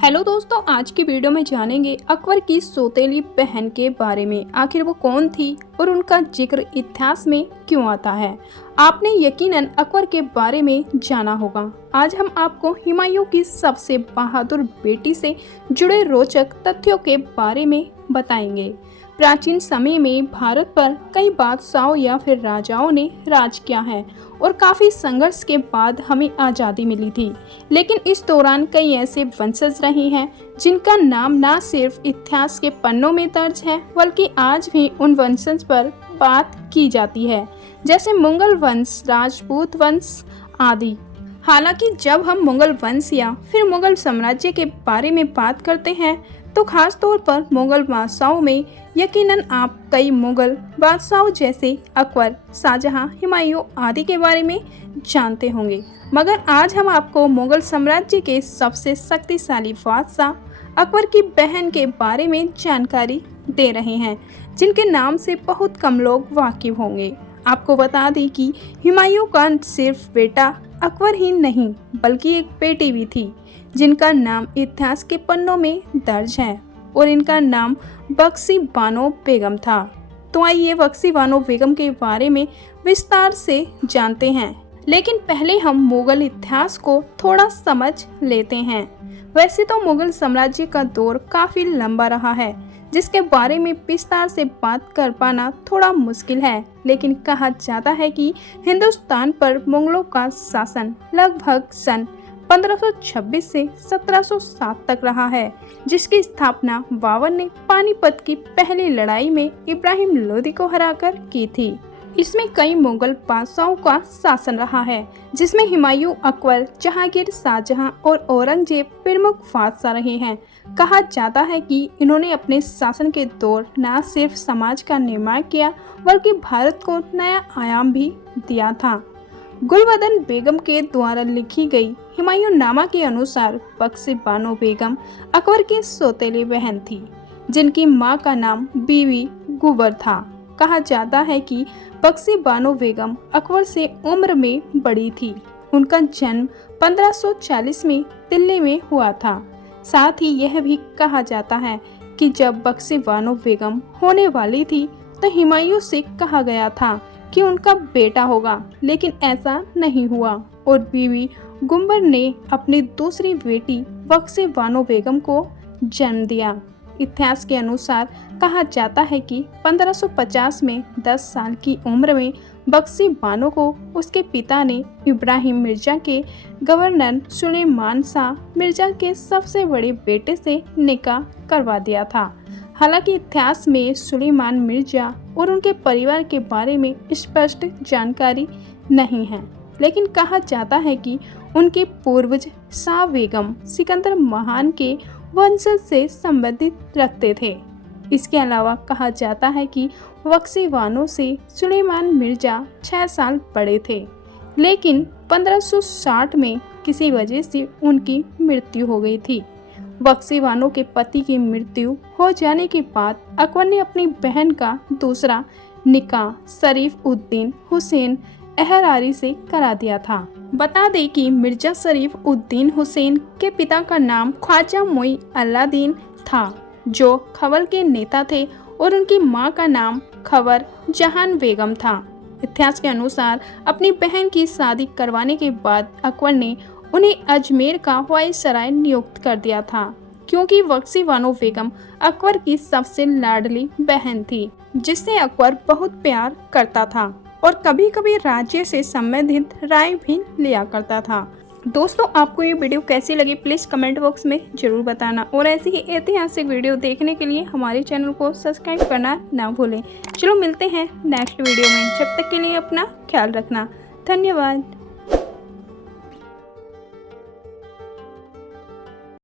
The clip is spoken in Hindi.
हेलो दोस्तों, आज की वीडियो में जानेंगे अकबर की सौतेली बहन के बारे में। आखिर वो कौन थी और उनका जिक्र इतिहास में क्यों आता है। आपने यकीनन अकबर के बारे में जाना होगा। आज हम आपको हुमायूं की सबसे बहादुर बेटी से जुड़े रोचक तथ्यों के बारे में बताएंगे। प्राचीन समय में भारत पर कई बादशाहों या फिर राजाओं ने राज किया है और काफी संघर्ष के बाद हमें आज़ादी मिली थी। लेकिन इस दौरान कई ऐसे वंशज रहे हैं जिनका नाम न सिर्फ इतिहास के पन्नों में दर्ज है बल्कि आज भी उन वंशज पर बात की जाती है, जैसे मुगल वंश, राजपूत वंश आदि। हालांकि जब हम मुगल वंश या फिर मुगल साम्राज्य के बारे में बात करते हैं तो खास तौर पर मुगल बादशाहों में यकीनन आप कई मुगल बादशाहों जैसे अकबर, शाहजहां, हुमायूं आदि के बारे में जानते होंगे। मगर आज हम आपको मुगल साम्राज्य के सबसे शक्तिशाली बादशाह अकबर की बहन के बारे में जानकारी दे रहे हैं, जिनके नाम से बहुत कम लोग वाकिफ होंगे। आपको बता दें कि हुमायूं का सिर्फ बेटा अकबर ही नहीं बल्कि एक बेटी भी थी जिनका नाम इतिहास के पन्नों में दर्ज है और इनका नाम बख्शी बानो बेगम था। तो आइए बख्शी बानो बेगम के बारे में विस्तार से जानते हैं। लेकिन पहले हम मुगल इतिहास को थोड़ा समझ लेते हैं। वैसे तो मुगल साम्राज्य का दौर काफी लंबा रहा है, जिसके बारे में विस्तार से बात कर पाना थोड़ा मुश्किल है। लेकिन कहा जाता है कि हिंदुस्तान पर मुगलों का शासन लगभग सन 1526 से 1707 तक रहा है, जिसकी स्थापना बाबर ने पानीपत की पहली लड़ाई में इब्राहिम लोदी को हराकर की थी। इसमें कई मुगल बादशाहों का शासन रहा है, जिसमें हुमायूं, अकबर, जहांगीर, शाहजहां और औरंगजेब प्रमुख बादशाह रहे हैं। कहा जाता है कि इन्होंने अपने शासन के दौर न सिर्फ समाज का निर्माण किया बल्कि भारत को नया आयाम भी दिया था। गुलबदन बेगम के द्वारा लिखी गई हुमायूं नामा के अनुसार बख्शी बानो बेगम अकबर की सौतेली बहन थी, जिनकी मां का नाम बीवी गुबर था। कहा जाता है कि बख्शी बानो बेगम अकबर से उम्र में बड़ी थी। उनका जन्म 1540 में दिल्ली में हुआ था। साथ ही यह भी कहा जाता है कि जब बख्शी बानो बेगम होने वाली थी तो हुमायूं से कहा गया था कि उनका बेटा होगा, लेकिन ऐसा नहीं हुआ और बीवी गुंबर ने अपनी दूसरी बेटी बख्शी बानो बेगम को जन्म दिया। इतिहास के अनुसार कहा जाता है कि 1550 में 10 साल की उम्र में बख्शी बानो को उसके पिता ने इब्राहिम मिर्जा के गवर्नर सुलेमान शाह मिर्जा के सबसे बड़े बेटे से निकाह करवा दिया था। हालांकि इतिहास में सुलेमान मिर्जा और उनके परिवार के बारे में स्पष्ट जानकारी नहीं है, लेकिन कहा जाता है कि उनके पूर्वज शाह बेगम सिकंदर महान के वंशज से संबंधित रखते थे। इसके अलावा कहा जाता है कि बख्शी बानो से सुलेमान मिर्जा 6 साल बड़े थे, लेकिन 1560 में किसी वजह से उनकी मृत्यु हो गई थी। बख्शी बानो के पति की मृत्यु हो जाने के बाद अकबर ने अपनी बहन का दूसरा निकाह शरीफ उद्दीन हुसैन अहरारी से करा दिया था। बता दें कि मिर्जा शरीफ उद्दीन हुसैन के पिता का नाम ख्वाजा मोई अल्लादीन था, जो खवल के नेता थे, और उनकी मां का नाम खबर जहान बेगम था। इतिहास के अनुसार अपनी बहन की शादी करवाने के बाद अकबर ने उन्हें अजमेर का वायसराय नियुक्त कर दिया था, क्योंकि बख्शी बानो बेगम अकबर की सबसे लाडली बहन थी, जिससे अकबर बहुत प्यार करता था और कभी कभी राज्य से संबंधित राय भी लिया करता था। दोस्तों, आपको ये वीडियो कैसी लगी प्लीज़ कमेंट बॉक्स में जरूर बताना और ऐसी ही ऐतिहासिक वीडियो देखने के लिए हमारे चैनल को सब्सक्राइब करना ना भूलें। चलो मिलते हैं नेक्स्ट वीडियो में, जब तक के लिए अपना ख्याल रखना। धन्यवाद।